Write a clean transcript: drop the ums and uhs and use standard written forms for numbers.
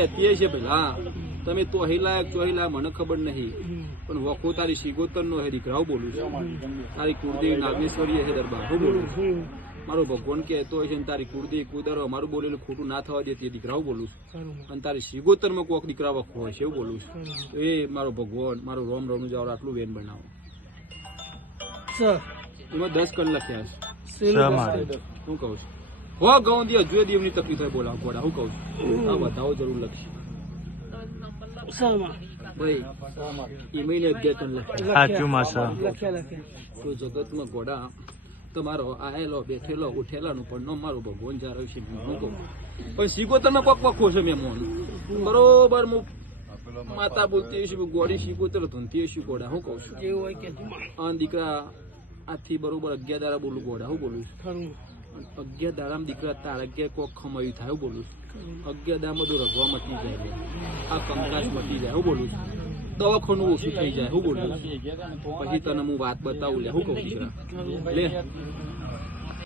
કહેતી છે પેલા તમે તો હિલાયક ચોહિલા મને ખબર નહીં પણ વખો તારી શિગોતર નો હે દીકરાઓ બોલું છું તારી કુળદેવી નાગેશ્વરી હે દરબાર હું બોલું છું મારો ભગવાન કહેતો હોય છે ને તારી કુળદેવી કુદરો અમારું બોલેલું ખોટું ના થવા દે તે દીકરાઓ બોલું છું અને તારી શિગોતર માં કોઈક દીકરા વખો હોય છે એવું બોલું છું એ મારો ભગવાન મારું રોમ રોમ જાવ આટલું વેન બનાવો એમાં 10 કલાક લખ્યા છે હું કહું છું હો ગૌ દી હજુ દીવની તકલીફ થાય બોલાવ ગોડા હું કહું છું આ બતાવો જરૂર લખશે ભાઈ એ મહિને 11 ટન લખ્યા તો જગતમાં ગોડા તમારો આયેલો બેઠેલો ઉઠેલાનું પણ મારો ભગવાન જારો છે હું કહું પણ શિગોતરમાં પગ પખો છે મેં મોન બરોબર હું માતા બોલતી હશે ગોળી શિગોતર ધૂનતી હશે ગોડા હું કહું છું એવું હોય કે આ દીકરા આજથી બરોબર 11 દાડા બોલું ગોડા હું બોલું છું 11 દાડામાં દીકરા તાર 11 કોક ખમાયું થાય હું બોલું છું 11 દાડામાં બધું રગવા મટી જાય આ કંકાસ મટી જાય હું બોલું છું દવાખાનું ઓછું થઈ જાય હું બોલું પછી તને હું વાત બતાવું લે હું કહું દીકરા લે